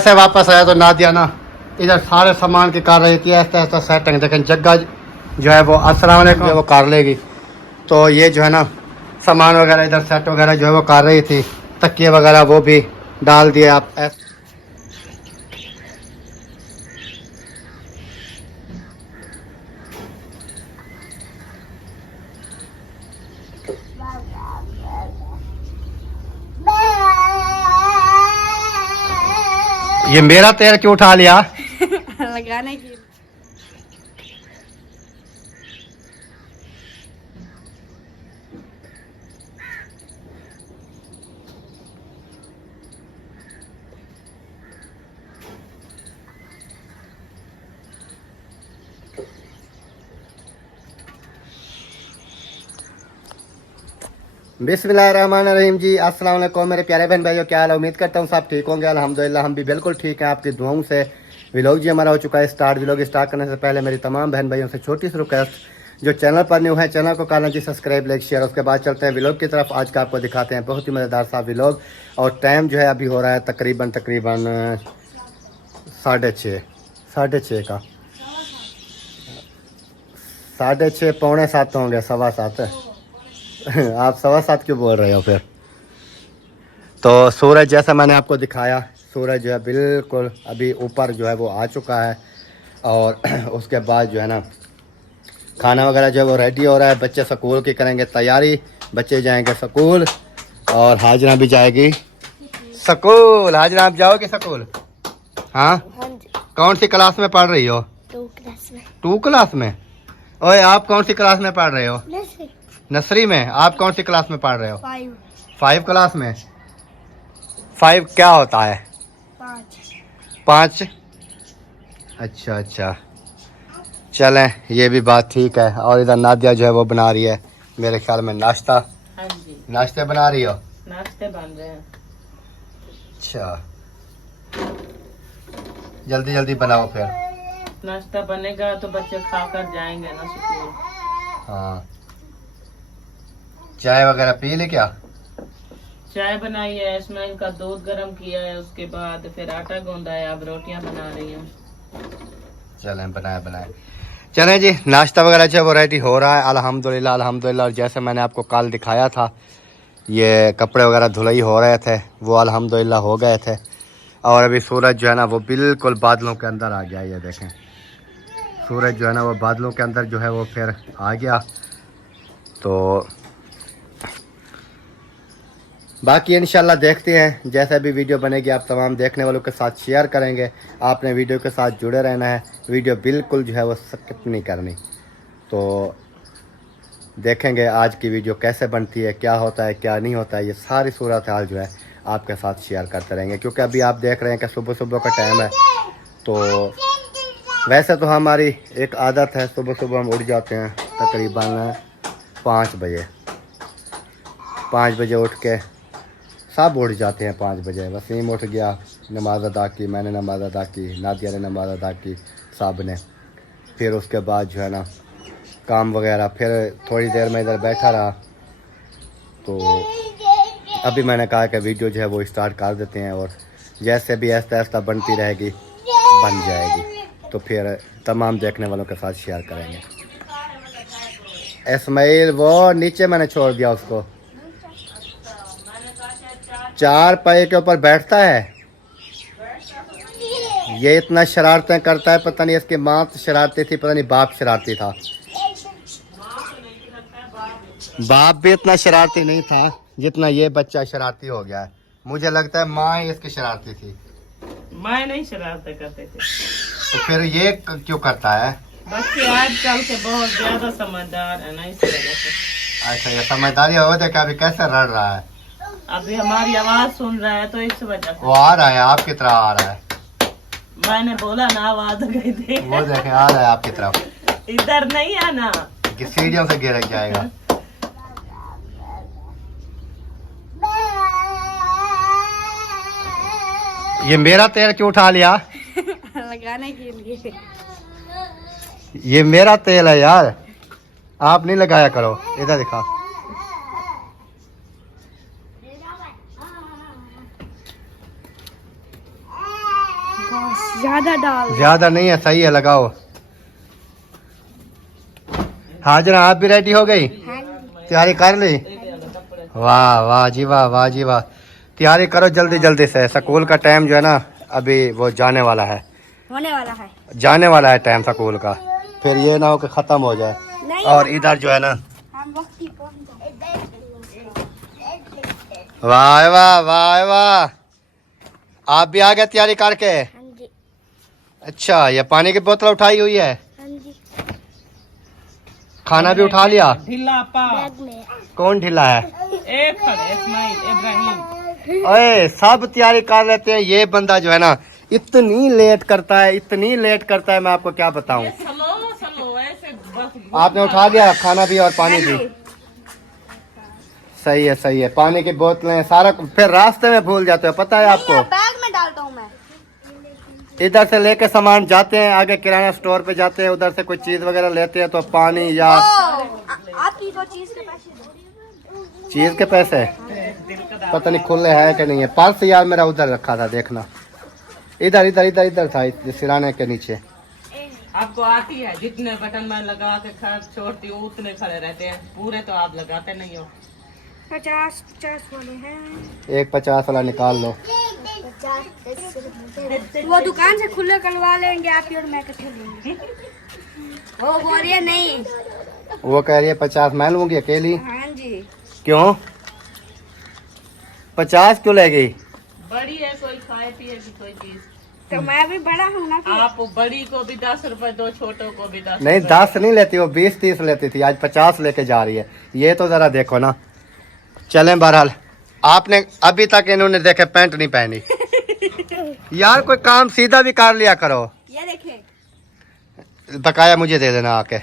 ऐसे वापस आया तो नादिया ना इधर सारे सामान की कर रही थी, ऐसा ऐसा सेटिंग देखें जगह जो है वो अस्सलाम वालेकुम वो कर लेगी। तो ये जो है ना सामान वगैरह इधर सेट वगैरह जो है वो कर रही थी, तकिए वगैरह वो भी डाल दिए आप। ये मेरा तेल क्यों उठा लिया? लगाने की। बिस्मिल्लाहिर्रहमानिर्रहीम जी, अस्सलाम वालेकुम मेरे प्यारे बहन भाइयों, क्या हाल है? उम्मीद करता हूँ सब ठीक होंगे। अल्हम्दुलिल्लाह हम भी बिल्कुल ठीक हैं आपकी दुआओं से। व्लॉग जी हमारा हो चुका है स्टार्ट। व्लॉग स्टार्ट करने से पहले मेरी तमाम बहन भाइयों से छोटी सी रिक्वेस्ट, जो चैनल पर न्यू है चैनल को करना जी सब्सक्राइब, लाइक, शेयर। उसके बाद चलते हैं व्लॉग की तरफ। आज का आपको दिखाते हैं बहुत ही मज़ेदार सा व्लॉग। और टाइम जो है अभी हो रहा है तकरीबन 6:30 का 6:30 पौने 7 होंगे, 7:15। आप 7:15 क्यों बोल रहे हो फिर? तो सूरज जैसा मैंने आपको दिखाया, सूरज जो है बिल्कुल अभी ऊपर जो है वो आ चुका है। और उसके बाद जो है ना खाना वगैरह जो है वो रेडी हो रहा है। बच्चे स्कूल की करेंगे तैयारी, बच्चे जाएंगे स्कूल और हाजरा भी जाएगी स्कूल। हाजरा आप जाओगे स्कूल? हाँ, कौन सी क्लास में पढ़ रही हो? 2 क्लास में। 2 क्लास में? ओए आप कौन सी क्लास में पढ़ रहे हो? नर्सरी में। आप कौन सी क्लास में पढ़ रहे हो? 5 क्लास में। 5 क्या होता है? 5। अच्छा अच्छा, चलें, ये भी बात ठीक है। और इधर नादिया जो है वो बना रही है मेरे ख्याल में नाश्ता। हाँ जी, नाश्ते बना रही हो? नाश्ते बन रहे हैं। अच्छा, जल्दी जल्दी बनाओ फिर। नाश्ता बनेगा तो बच्चे खाकर जाएंगे ना स्कूल। हाँ, चाय वगैरह पी ले क्या? चाय बनाई है, इस्माइल का दूध गर्म किया है, उसके बाद फिर आटा गूंदा है, अब रोटियां बना रही हूँ। चलें, बनाए। चलें जी, नाश्ता वगैरह जो है वो रेडी हो रहा है अल्हम्दुलिल्लाह अल्हम्दुलिल्लाह। और जैसे मैंने आपको कल दिखाया था, ये कपड़े वगैरह धुलाई हो रहे थे, वो अल्हम्दुलिल्लाह हो गए थे। और अभी सूरज जो है ना वो बिल्कुल बादलों के अंदर आ गया। ये देखें, सूरज जो है ना वो बादलों के अंदर जो है वो फिर आ गया। तो बाकी इंशाल्लाह देखते हैं, जैसे भी वीडियो बनेगी आप तमाम देखने वालों के साथ शेयर करेंगे। आपने वीडियो के साथ जुड़े रहना है, वीडियो बिल्कुल जो है वो स्किप नहीं करनी। तो देखेंगे आज की वीडियो कैसे बनती है, क्या होता है क्या नहीं होता है, ये सारी सूरत हाल जो है आपके साथ शेयर करते रहेंगे। क्योंकि अभी आप देख रहे हैं कि सुबह सुबह का टाइम है। तो वैसे तो हमारी एक आदत है, सुबह सुबह हम उठ जाते हैं तकरीबन 5 बजे। 5 बजे उठ के सब उठ जाते हैं 5 बजे। वसीम उठ गया, नमाज़ अदा की, मैंने नमाज़ अदा की, नादिया ने नमाज़ अदा की, साहब ने। फिर उसके बाद जो है ना काम वगैरह, फिर थोड़ी देर में इधर बैठा रहा। तो अभी मैंने कहा कि वीडियो जो है वो स्टार्ट कर देते हैं, और जैसे भी ऐसा ऐसा बनती रहेगी बन जाएगी तो फिर तमाम देखने वालों के साथ शेयर करेंगे। इस्माइल वो नीचे मैंने छोड़ दिया उसको, 4 पाए के ऊपर बैठता है। ये इतना शरारतें करता है, पता नहीं इसकी माँ तो शरारती थी, पता नहीं बाप शरारती था। बाप भी इतना शरारती नहीं था जितना ये बच्चा शरारती हो गया है। मुझे लगता है माँ ही इसकी शरारती थी। मैं नहीं शरारतें करते थे। तो फिर ये क्यों करता है? बच्चे आजकल के बहुत ज्यादा समझदार है ना, इस वजह से। अच्छा, ये समझदारी हो देखा अभी कैसे लड़ रहा है। अभी हमारी आवाज सुन रहा है तो इस वजह से वो आ रहा है, आपकी तरफ आ रहा है। मैंने बोला ना आवाज गई थी। वो देखें आ रहा है आपकी तरफ। इधर नहीं है ना कि सीढ़ियों से गिर जाएगा। ये मेरा तेल क्यों उठा लिया? लगाने के लिए। ये मेरा तेल है यार, आप नहीं लगाया करो। इधर दिखा, बस ज्यादा डाल। ज्यादा नहीं है, सही है, लगाओ। हाजरा आप भी रेडी हो गई? तैयारी कर ली? वाह वाह जी वाह, वाह जी वाह। तैयारी करो जल्दी जल्दी से, स्कूल का टाइम जो है ना अभी वो जाने वाला है, होने वाला है। जाने वाला है टाइम स्कूल का, फिर ये ना हो कि खत्म हो जाए। नहीं और इधर जो है ना, हम वक्त ही पहुंच जाए। वाह वाह वाह वाह, आप भी आ गए तैयारी करके? हाँ जी, अच्छा, ये पानी की बोतल उठाई हुई है, हाँ जी, खाना भी उठा लिया? ढीला पा बैग में। कौन ढीला है? एक खड़े इस्माइल इब्राहिम। ओए सब तैयारी कर लेते हैं, ये बंदा जो है ना इतनी लेट करता है, इतनी लेट करता है, मैं आपको क्या बताऊं। स्लो स्लो ऐसे बस। आपने उठा लिया खाना भी और पानी भी? सही है सही है, पानी की बोतलें सारा, फिर रास्ते में भूल जाते हो, पता है आपको। बैग में डालता हूँ मैं। इधर से लेके सामान जाते हैं, आगे किराना स्टोर पे जाते हैं, उधर से कोई चीज वगैरह लेते हैं तो पानी या आपकी जो चीज के पैसे दो। चीज के पैसे पता नहीं खुले हैं कि नहीं है। पर्स यार मेरा उधर रखा था, देखना, इधर इधर इधर इधर था, सिराने के नीचे। आपको आती है, जितने बटन मैं लगा के खर्च छोड़ती हूँ उतने खड़े रहते हैं, पूरे तो आप लगाते नहीं हो। 50 वाले हैं। एक 50 वाला निकाल लो। वो दुकान से खुले करवा लेंगे आप ही और मैं इकट्ठे लेंगे। वो बोल रही है नहीं। वो कह रही है 50 मैं लूंगी अकेली। हाँ जी। क्यों 50 क्यों ले गई? बड़ी है, कोई खाए पिए की कोई चीज। तो मैं भी बड़ा हूँ ना फिर। आप बड़ी को भी 10 रुपए दो, छोटों को भी 10। नहीं 10 नहीं लेती, वो 20-30 लेती थी, आज 50 लेके जा रही है। ये तो जरा देखो ना। चलें बहरहाल, आपने अभी तक इन्होंने देखे पैंट नहीं पहनी। यार कोई काम सीधा भी कर लिया करो। ये देखे बकाया मुझे दे देना आके,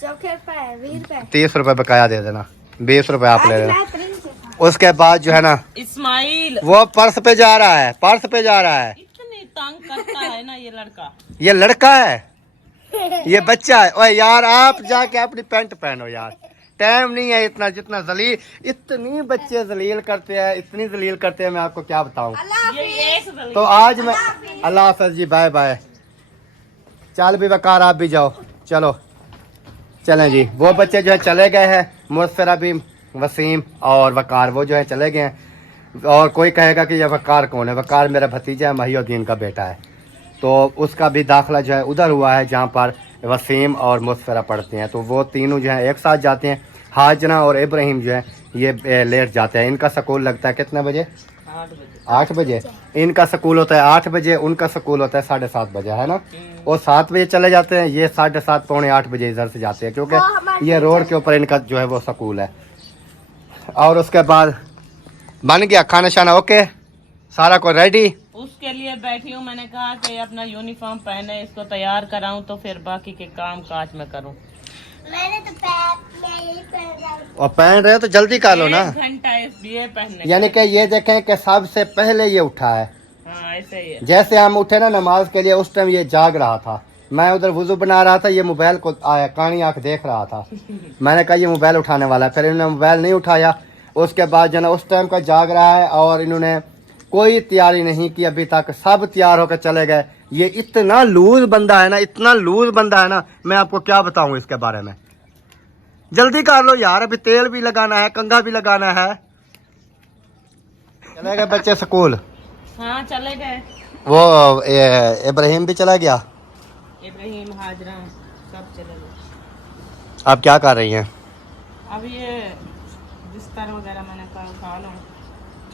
चौके रुपए 20 रुपए। 30 रुपए बकाया दे देना, 20 रुपए आप ले लेना। मैं प्रिंस से था। उसके बाद जो है ना इस्माइल वो पर्स पे जा रहा है, पर्स पे जा रहा है। इतनी तंग करता है ना ये लड़का। ये लड़का है, ये बच्चा है। ओए यार आप जाके अपनी पैंट पहनो यार, टाइम नहीं है इतना जितना जलील, इतनी बच्चे जलील करते हैं, इतनी जलील करते हैं, मैं आपको क्या बताऊं। ये एक जल्दी। तो आज मैं, अल्लाह हाफ़िज़ जी, बाय बाय। चल भी वकार आप भी जाओ, चलो चलें जी। वो बच्चे जो है चले गए हैं, मुसरा भी, वसीम और वकार, वो जो है चले गए हैं। और कोई कहेगा कि ये वकार कौन है? वकार मेरा भतीजा है, महिउद्दीन का बेटा है। तो उसका भी दाखिला जो है उधर हुआ है जहाँ पर वसीम और मुसरा पढ़ते हैं। तो वो तीनों जो है एक साथ जाते हैं। हाजना और इब्राहिम जो है ये लेट जाते हैं। इनका स्कूल लगता है कितने बजे? 8 बजे। इनका स्कूल होता है 8 बजे, उनका स्कूल होता है 7:30 बजे, है ना। वो 7 बजे चले जाते हैं, ये 7:30 पौने 8 बजे इधर से जाते हैं, क्योंकि ये रोड के ऊपर इनका जो है वो स्कूल है। और उसके बाद बन गया खाना शाना, ओके, सारा को रेडी। उसके लिए बैठी हूँ, मैंने कहा कि अपना यूनिफॉर्म पहने, इसको तैयार कराऊं तो फिर बाकी के काम काज में करूं। मैंने तो मैं यही पहन रहा हूँ। और पहन रहे हो तो जल्दी कर लो ना। 1 घंटा इसलिए पहनने। यानी कि ये देखें कि सबसे पहले ये उठा है। हाँ ऐसे ही है। जैसे हम उठे ना नमाज के लिए, उस टाइम ये जाग रहा था। मैं उधर वुजू बना रहा था, ये मोबाइल को आया कानी आंख देख रहा था। मैंने कहा ये मोबाइल उठाने वाला है, फिर इन्होंने मोबाइल नहीं उठाया। उसके बाद जो है उस टाइम का जाग रहा है, और इन्होंने कोई तैयारी नहीं की अभी तक, सब तैयार होकर चले गए। ये इतना लूज बंदा है ना, इतना लूज बंदा है ना, मैं आपको क्या बताऊं इसके बारे में। जल्दी कर लो यार, अभी तेल भी लगाना है, कंघा भी लगाना है। चले गए बच्चे स्कूल? हाँ चले गए। वो इब्राहिम भी चला गया? इब्राहिम हाजरा सब चले गए। आप क्या कर रही हैं? अब ये बिस्तर वगैरह मैंने कहा उठा लो,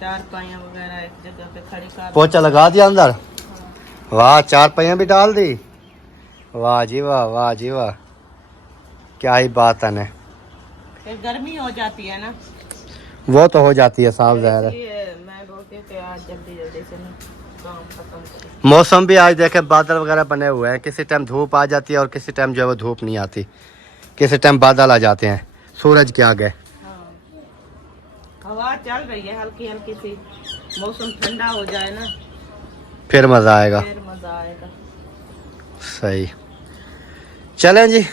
4 पाइयाँ वगैरह एक जगह पे खड़ी कर। पोछा लगा दिया अंदर? वाह, 4 पहियां भी डाल दी। वाह जी वाह, वाह जी वाह, क्या ही बात है। ने फिर गर्मी हो जाती है ना, वो तो हो जाती है, साफ ज़ाहिर है। इसलिए मैं बोलती हूँ कि आज जल्दी जल्दी से ना काम खत्म करें। मौसम भी आज देखे बादल वगैरह बने हुए हैं, किसी टाइम धूप आ जाती है और किसी टाइम जो है वो धूप नहीं आती, किसी टाइम बादल आ जाते हैं सूरज के आगे। हाँ हवा चल रही है हल्की हल्की सी, मौसम ठंडा हो जाए ना फिर मज़ा आएगा। फिर मजा आएगा। सही, चलें जी।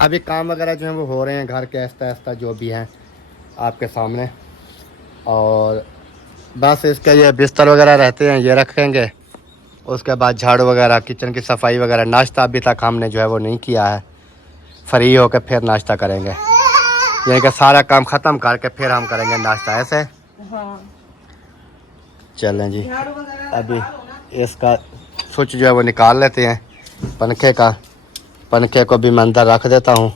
अभी काम वगैरह जो है वो हो रहे हैं घर के, आहिस्ता आहिस्ता जो भी हैं आपके सामने। और बस इसके ये बिस्तर वगैरह रहते हैं, ये रखेंगे उसके बाद झाड़ू वगैरह, किचन की सफाई वगैरह। नाश्ता अभी तक हमने जो है वो नहीं किया है, फ्री होकर फिर नाश्ता करेंगे, यानी कि सारा काम ख़त्म करके फिर हम करेंगे नाश्ता, ऐसे। हाँ। चलें जी, अभी इसका स्विच जो है वो निकाल लेते हैं पंखे का। पंखे को भी मैं अंदर रख देता हूँ।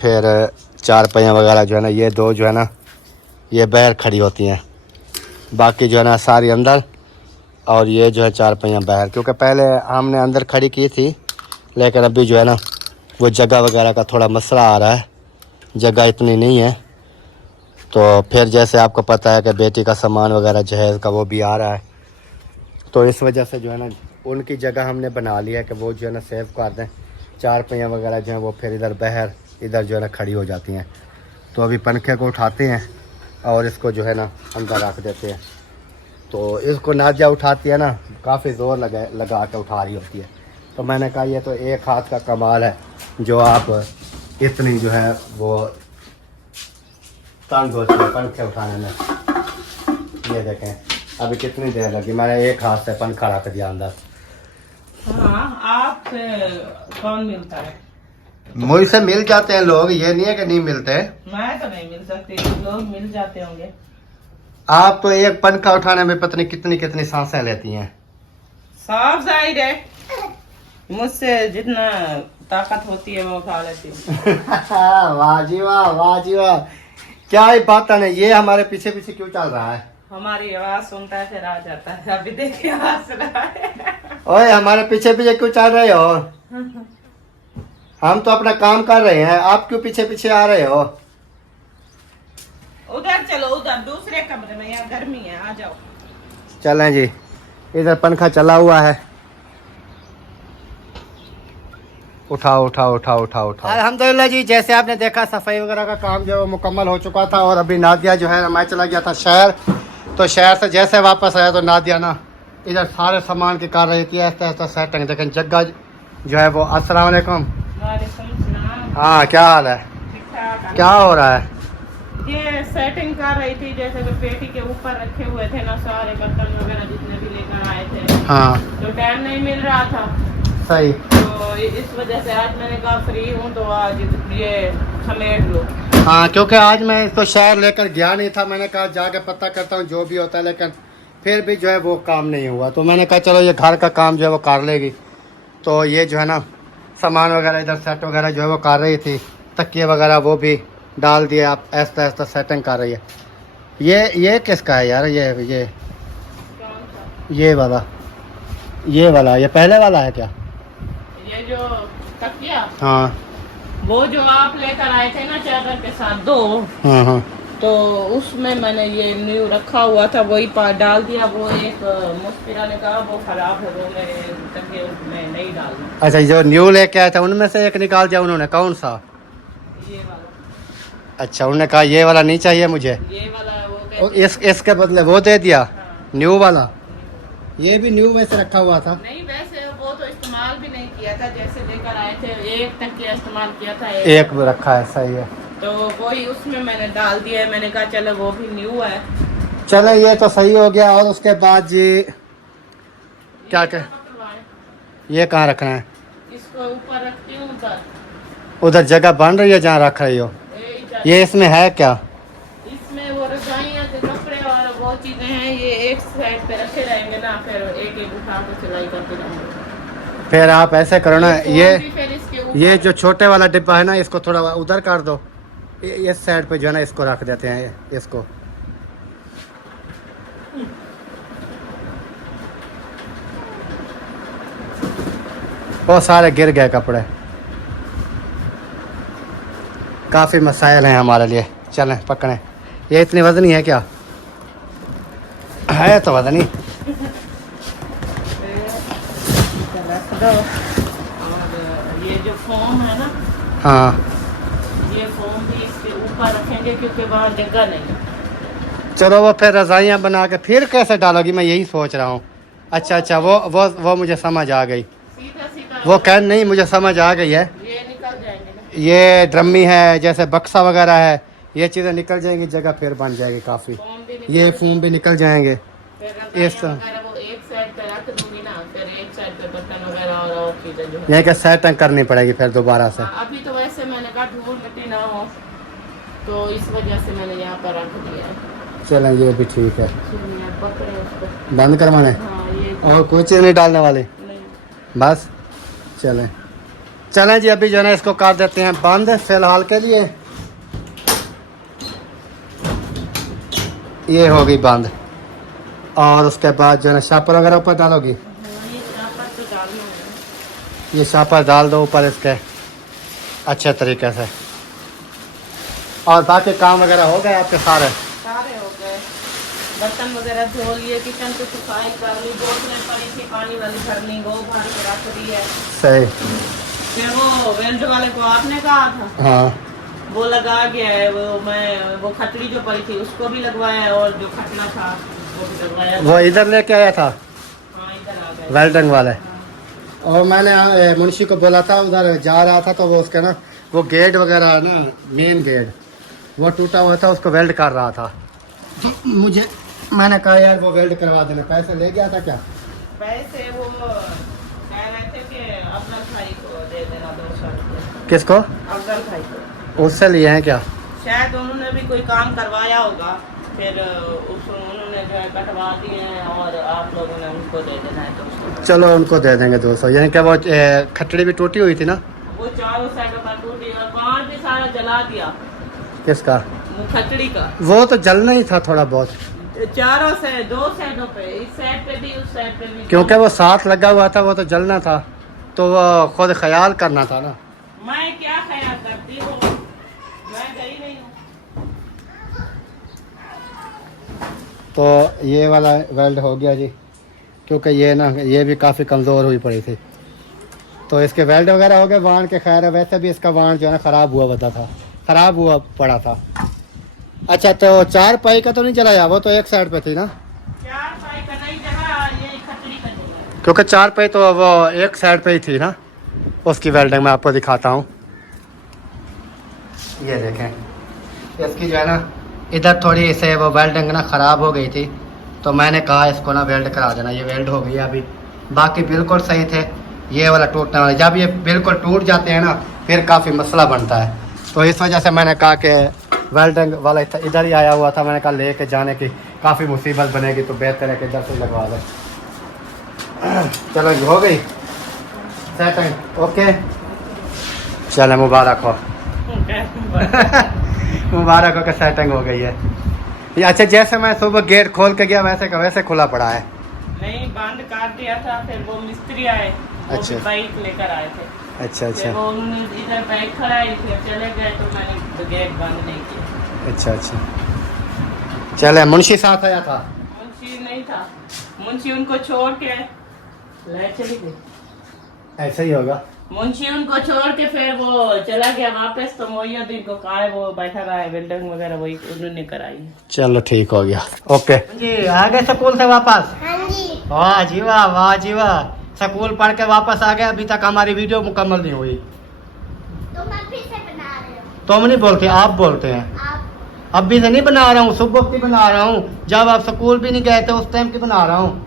फिर चार पहिया वगैरह जो है ना, ये दो जो है ना ये बाहर खड़ी होती हैं, बाकी जो है ना सारी अंदर, और ये जो है चार पहिया बाहर, क्योंकि पहले हमने अंदर खड़ी की थी, लेकिन अभी जो है ना वो जगह वगैरह का थोड़ा मसला आ रहा है, जगह इतनी नहीं है। तो फिर जैसे आपको पता है कि बेटी का सामान वगैरह जहेज़ का वो भी आ रहा है, तो इस वजह से जो है ना उनकी जगह हमने बना लिया है कि वो जो है ना सेव कर दें। चार पहिया वगैरह जो है वो फिर इधर बाहर, इधर जो है ना खड़ी हो जाती हैं। तो अभी पंखे को उठाते हैं और इसको जो है ना अंदर रख देते हैं। तो इसको नादिया उठाती है ना, काफ़ी ज़ोर लगा के उठा रही होती है। तो मैंने कहा ये तो एक हाथ का कमाल है जो आप इतनी जो है वो तंग होती है पंखे उठाने में। ये देखें अभी कितनी देर लगी, मैंने एक हाथ से पंखा रख दिया अंदर। हाँ, आप कौन मिलता है? मुझसे मिल जाते हैं लोग, ये नहीं है कि नहीं मिलते। मैं तो नहीं मिल सकती, लोग मिल जाते होंगे। आप तो एक पंखा उठाने में पता नहीं कितनी कितनी सांसें लेती हैं। साफ जाहिर है, मुझसे जितना ताकत होती है वो उठा लेती हूँ। वाह जी वाह, वाह जी वाह, क्या ही बात है। ये हमारे पीछे पीछे क्यों चल रहा है? हमारी आवाज सुनता है फिर आ जाता है। अभी देखिए हंस रहा है। ओए हमारे पीछे पीछे क्यों चल रहे हो? हम तो अपना काम कर रहे हैं, आप क्यों पीछे पीछे आ रहे हो? उधर चलो, उधर दूसरे कमरे में, यहाँ गर्मी है, आ जाओ। चलें जी, इधर पंखा चला हुआ है, उठाओ उठाओ उठाओ उठाओ उठाओ। अल्हम्दुलिल्लाह जी, जैसे आपने देखा सफाई वगैरह का काम जो है वो मुकम्मल हो चुका था। और अभी नादिया जो है मैं चला गया था शहर, तो शहर से जैसे वापस आया तो नादिया ना इधर सारे सामान की कर रही थी ऐसा ऐसा सेटिंग। लेकिन जगह जो है वो, अस्सलाम वालेकुम। हाँ क्या हाल है? ठीक-ठाक। क्या हो रहा है? ये सेटिंग कर रही थी, जैसे कि पेटी के ऊपर रखे हुए थे ना सारे बर्तन वगैरह जितने भी लेकर आए थे। हाँ तो टाइम नहीं मिल रहा था, सही। तो इस वजह से आज मैंने कहा फ्री हूँ तो आज ये समेट लो। हाँ क्योंकि आज मैं इसको शहर लेकर गया नहीं था, मैंने कहा जाके पता करता हूँ जो भी होता है, लेकिन फिर भी जो है वो काम नहीं हुआ। तो मैंने कहा चलो ये घर का काम जो है वो कर लेगी। तो ये जो है ना सामान वगैरह इधर सेट वगैरह जो है वो कर रही थी, तकिए वगैरह वो भी डाल दिए, आप ऐसा ऐसा सेटिंग कर रही है। ये किसका है यार? ये वाला, ये पहले वाला है क्या? ये जो तकिया, हाँ वो जो आप लेकर आए थे ना चादर के साथ दो, हाँ हाँ। तो उसमें मैंने ये न्यू रखा हुआ था, वही डाल दिया। वो एक मुस्पिरा ने कहा वो खराब है, वो मेरे तकिए में नहीं डालना। अच्छा, जो न्यू लेके आया था उनमें से एक निकाल दिया उन्होंने, कौन सा? ये वाला। अच्छा, उन्होंने कहा ये वाला नहीं चाहिए मुझे, ये वाला वो इसके बदले वो दे दिया हाँ। न्यू वाला। ये भी न्यू में से रखा हुआ था? नहीं, वैसे वो तो इस्तेमाल भी नहीं किया था, जैसे लेकर आए थे एक तकिया इस्तेमाल किया था, एक रखा है, सही है। तो वही उसमें मैंने डाल दिया है। मैंने कहा चलो वो भी न्यू है। चलो ये तो सही हो गया। और उसके बाद जी क्या क्या, ये कहाँ रखना है? इसको ऊपर रखती हूँ, उधर जगह बन रही है जहाँ रख रही हो? ये इसमें है क्या? इसमें वो रजाइयाँ के कपड़े और वो चीजें हैं, ये एक साइड पे रखे रहेंगे ना, फिर एक एक उठा के सिलाई करते रहेंगे। फिर आप ऐसे करो ना, फिर इसके ऊपर ये जो छोटे वाला डिब्बा है ना इसको थोड़ा उधर कर दो, इस साइड पे जो है ना इसको रख देते हैं, इसको। बहुत सारे गिर गए कपड़े, काफ़ी मसाइल हैं हमारे लिए। चलें पकड़ें। ये इतनी वजनी है क्या? है तो वजनी। और ये जो फोम है ना, हाँ ये फोम भी इसके ऊपर रखेंगे क्योंकि वहाँ जगह नहीं है। चलो, वो फिर रज़ाइयाँ बना के फिर कैसे डालोगी, मैं यही सोच रहा हूँ। अच्छा, वो मुझे समझ आ गई। सीधा सीधा वो कैन नहीं, मुझे समझ आ गई है। ये निकल जाएंगे ना। ये ड्रमी है, जैसे बक्सा वगैरह है, ये चीज़ें निकल जाएंगी, जगह फिर बन जाएगी काफ़ी। फोम भी निकल ये फोम भी निकल जाएंगे। फिर इस रजाइयाँ वगैरह वो एक साइड पे रख दूंगी एक साइड पे बर्तन वगैरह और चीजें जो है। यहीं के सेटिंग करनी पड़ेगी फिर दोबारा से। हाँ, अभी तो वैसे मैंने कहा धूल मिट्टी ना हो, तो इस वजह से मैंने यहाँ पर रख दिया है। चलें, ये भी ठीक है। चलिए, अब पकड़े उसको। बंद करवाने हाँ, ये और कोई चीज़ नहीं डालने वाली, नहीं। बस। चलें चलें जी, अभी जो है ना इसको कर देते हैं बंद फिलहाल के लिए। ये हो गई बंद, और उसके बाद जो है ना शापर वगैरह ऊपर डालोगी। हाँ, ये चापर तो डालना है। ये शापर डाल दो ऊपर इसके अच्छे तरीके से। और बाकी काम वगैरह हो गए आपके सारे? सारे हो गए, बर्तन वगैरह धो लिए, किचन को सफाई कर ली, बोतलें पड़ी थी पानी वाली भरनी, वो भर के रख दी है। सही। फिर वो वेल्ड वाले को आपने कहा था, हाँ, वो लगा गया है। वो खटड़ी जो पड़ी थी उसको भी लगवाया है, और जो खटना था वो भी लगवाया। वो इधर लेके आया था हाँ, इधर आ गए। वेल्डिंग वाले। हाँ। और मैंने मुंशी को बोला था, उधर जा रहा था तो वो उसका ना वो गेट वगैरह है ना, मेन गेट वो टूटा हुआ था, उसको वेल्ड कर रहा था। तो मैंने कहा यार वो वेल्ड करवा देना। पैसे ले गया था क्या? पैसे वो कह रहे थे कि अफजल भाई को दे देना 200 रुपये। किसको? अफजल भाई को। उससे लिए हैं क्या? शायद उन्होंने भी कोई काम करवाया होगा, फिर उन्होंने जो है कटवा दिए हैं, और आप लोगों ने उनको दे देना है 200। चलो उनको दे देंगे 200। यानी कि वो खटड़ी भी टूटी हुई थी ना? वो चारों साइडों का टूटी, और बाहर भी सारा जला दिया। किसका? वो खटड़ी का। वो तो जलना ही था थोड़ा बहुत, चारों से 2 साइडों पे, इस साइड पे भी उस साइड पे भी। क्योंकि वो साथ लगा हुआ था, वो तो जलना था, तो वो खुद ख्याल करना था ना। मैं क्या ख्याल करती हूँ, मैं गई नहीं हूँ। तो ये वाला वेल्ड हो गया जी, क्योंकि ये ना ये भी काफ़ी कमज़ोर हुई पड़ी थी, तो इसके वेल्ड वगैरह हो गए। वाण के खैर है, वैसे भी इसका वाण जो है ना ख़राब हुआ होता था, ख़राब हुआ पड़ा था। अच्छा, तो 4 पाई का तो नहीं चलाया? वो तो एक साइड पे थी ना? 4 पाई का नहीं जगह, ये खटड़ी का जगह। क्योंकि 4 पाई तो वो एक साइड पे ही थी ना। उसकी वेल्डिंग मैं आपको दिखाता हूँ। ये देखें, इसकी जो है ना इधर थोड़ी से वो वेल्डिंग ना ख़राब हो गई थी, तो मैंने कहा इसको ना वेल्ड करा देना। ये वेल्ड हो गई है अभी, बाकी बिल्कुल सही थे। ये वाला टूटने वाला, जब ये बिल्कुल टूट जाते हैं ना फिर काफ़ी मसला बनता है, तो इस वजह से मैंने कहा कि वेल्डिंग वाला इधर ही आया हुआ था, मैंने कहा लेके जाने की काफ़ी मुसीबत बनेगी, तो बेहतर है कि इधर से लगवा दें। चलो हो गई सेटिंग, ओके। चलो मुबारक हो। मुबारक हो कि सेटिंग हो गई है। ये अच्छा, जैसे मैं सुबह गेट खोल के गया वैसे का वैसे खुला पड़ा है? नहीं, बंद कर दिया था, फिर वो मिस्त्री आए, वो अच्छा। भी बाइक लेकर आए थे। अच्छा फिर अच्छा वो उन्होंने इधर बाइक खड़ाई, फिर चले गए, तो मैंने गेट बंद नहीं किया। अच्छा अच्छा। चले, मुंशी साथ आया था? मुंशी नहीं था, मुंशी उनको छोड़ के ले चली गई। ऐसा ही होगा। मुंशी उनको छोड़ के फिर वो चला गया वापस, तो मोहिउद्दीन को कहा है, वो बैठा रहा है, बिल्डिंग वगैरह वही उन्होंने कराई है। चलो ठीक हो गया, ओके जी। आ गए स्कूल से वापस? हाँ जी। वाह जी वाह, वाह जी वाह। स्कूल पढ़ के वापस आ गए, अभी तक हमारी वीडियो मुकम्मल नहीं हुई। तो मैं फिर से बना रही हूँ। तुम नहीं बोलते, आप बोलते हैं। आप अभी से नहीं बना रहा हूँ, सुबह की बना रहा हूँ, जब आप स्कूल भी नहीं गए थे उस टाइम की बना रहा हूँ।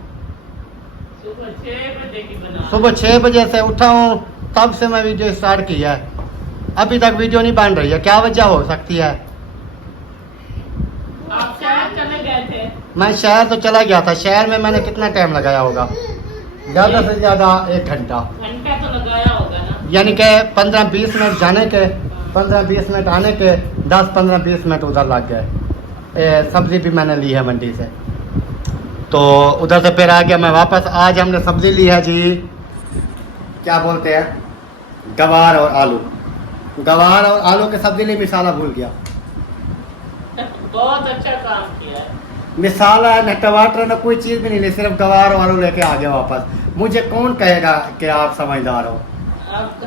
सुबह 6 बजे की बना। सुबह 6 बजे से उठा हूँ, तब से मैं वीडियो स्टार्ट की है, अभी तक वीडियो नहीं बन रही है। क्या वजह हो सकती है? आप शहर चले गए थे? मैं शहर तो चला गया था। शहर में मैंने कितना टाइम लगाया होगा? ज़्यादा से ज़्यादा 1 घंटा। घंटा तो लगाया होगा ना? यानी कि 15-20 मिनट जाने के, 15-20 मिनट आने के, 10-15-20 मिनट उधर लग गए। सब्ज़ी भी मैंने ली है मंडी से, तो उधर से फिर आ गया मैं वापस। आज हमने सब्ज़ी ली है जी, क्या बोलते हैं, गवार और आलू। गवार और आलू की सब्ज़ी ली, मिसाला भूल गया। बहुत अच्छा काम किया है। मिसाला न टमाटर न कोई चीज़ भी नहीं ली, सिर्फ गवार और आलू लेके आ गया वापस। मुझे कौन कहेगा कि आप समझदार हो? आप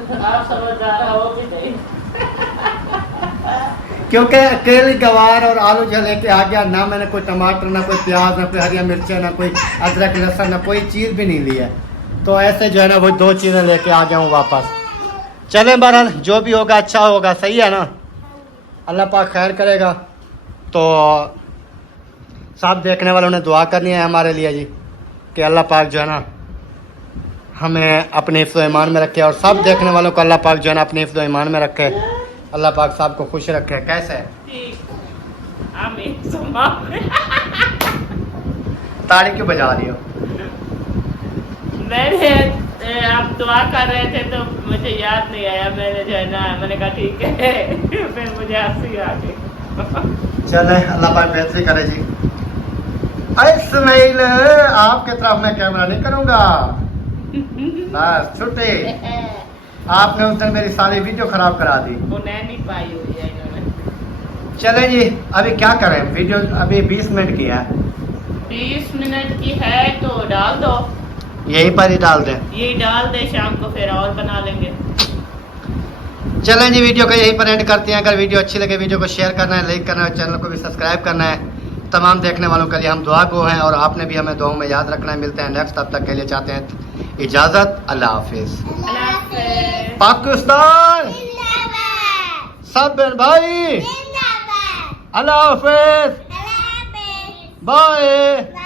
समझदार हो भी नहीं। क्योंकि अकेली गवार और आलू जो लेके आ गया, ना मैंने कोई टमाटर, ना कोई प्याज, ना कोई हरी मिर्चें, ना कोई अदरक लहसुन, ना कोई चीज़ भी नहीं ली है। तो ऐसे जो है ना वो 2 चीज़ें लेके आ गया हूँ वापस। चले बहरहाल, जो भी होगा अच्छा होगा, सही है ना? अल्लाह पाक खैर करेगा। तो सब देखने वालों ने दुआ करनी है हमारे लिए जी, कि अल्लाह पाक जो है ना हमें अपने हिफ्ज़ ईमान में रखे और सब देखने वालों को अल्लाह पाक जो है ना अपने हिफ्ज़ ईमान में रखे। अल्लाह पाक सबको खुश रखे। कैसे आमीन सुम्मा आमीन। ताड़ी क्यों बजा रही हो? मैंने आप दुआ कर रहे थे तो मुझे याद नहीं आया, मैंने जो है ना मैंने कहा ठीक है फिर मुझे हंसी आ गई। चले अल्लाह पाक बेहतरी करे जी। इस्माइल आपके तरफ मैं कैमरा नहीं करूंगा, बस छुट्टी। आपने उस दिन मेरी सारी वीडियो खराब करा दी। वो नहीं पाई हुई है इन्होंने। चले जी अभी क्या करें, वीडियो अभी 20 मिनट की है। 20 मिनट की है तो डाल दो, यहीं पर ही डाल दें। ये डाल दे, शाम को फिर और बना लेंगे। चलें जी वीडियो को यहीं पर एंड करते हैं। अगर वीडियो अच्छी लगे वीडियो को शेयर करना है, लाइक करना है, चैनल को भी सब्सक्राइब करना है। तमाम देखने वालों के लिए हम दुआ गो हैं और आपने भी हमें दुआओं में याद रखना है। मिलते हैं नेक्स्ट, तब तक के लिए चाहते हैं इजाज़त। अल्लाह हाफिज़। अल्लाह हाफ़िज़। पाकिस्तान सब बहन भाई, अल्लाह हाफिज़, बाय।